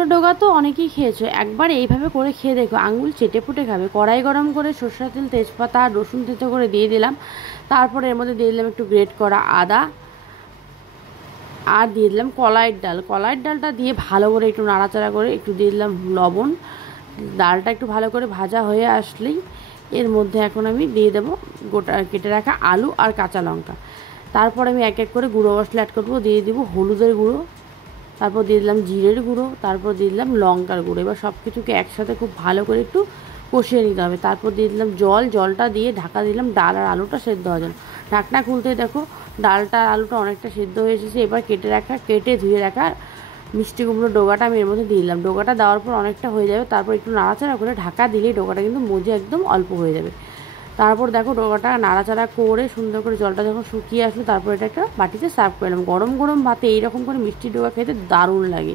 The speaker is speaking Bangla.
কুমড়ো ডোগা তো অনেকেই খেয়েছো, একবার এইভাবে করে খেয়ে দেখো, আঙুল চেটে পুটে খাবে। কড়াই গরম করে সরষের তেল, তেজপাতা আর রসুন থেঁতো করে দিয়ে দিলাম। তারপরে এর মধ্যে দিয়ে দিলাম একটু গ্রেট করা আদা, আর দিয়ে দিলাম কলাইয়ের ডাল। কলাইয়ের ডালটা দিয়ে ভালো করে একটু নাড়াচাড়া করে একটু দিয়ে দিলাম লবণ। ডালটা একটু ভালো করে ভাজা হয়ে আসলেই এর মধ্যে এখন আমি দিয়ে দেবো গোটা কেটে রাখা আলু আর কাঁচা লঙ্কা। তারপর আমি এক এক করে গুঁড়ো মশলা অ্যাড করবো। দিয়ে দিব হলুদের গুঁড়ো, তারপর দিয়ে দিলাম জিরের গুঁড়ো, তারপর দিয়ে দিলাম লঙ্কার গুঁড়ো। এবার সব কিছুকে একসাথে খুব ভালো করে একটু কষিয়ে নিতে হবে। তারপর দিয়ে দিলাম জল, জলটা দিয়ে ঢাকা দিলাম ডাল আর আলুটা সেদ্ধ হওয়ার জন্য। ঢাকনা খুলতে দেখো ডালটা আর আলুটা অনেকটা সেদ্ধ হয়ে এসেছে। এবার কেটে ধুয়ে রাখা মিষ্টি কুমড়ো ডোগাটা আমি এর মধ্যে দিয়ে দিলাম। ডোগাটা দেওয়ার পর অনেকটা হয়ে যাবে, তারপর একটু নাড়াচাড়া করে ঢাকা দিলেই ডোগাটা কিন্তু মজে একদম অল্প হয়ে যাবে। তারপর দেখো ডোগাটা নাড়াচাড়া করে সুন্দর করে জলটা যখন শুকিয়ে আসলো, তারপর এটা একটা বাটিতে সার্ভ করলাম। গরম গরম ভাতে এইরকম করে মিষ্টি ডোগা খেতে দারুণ লাগে।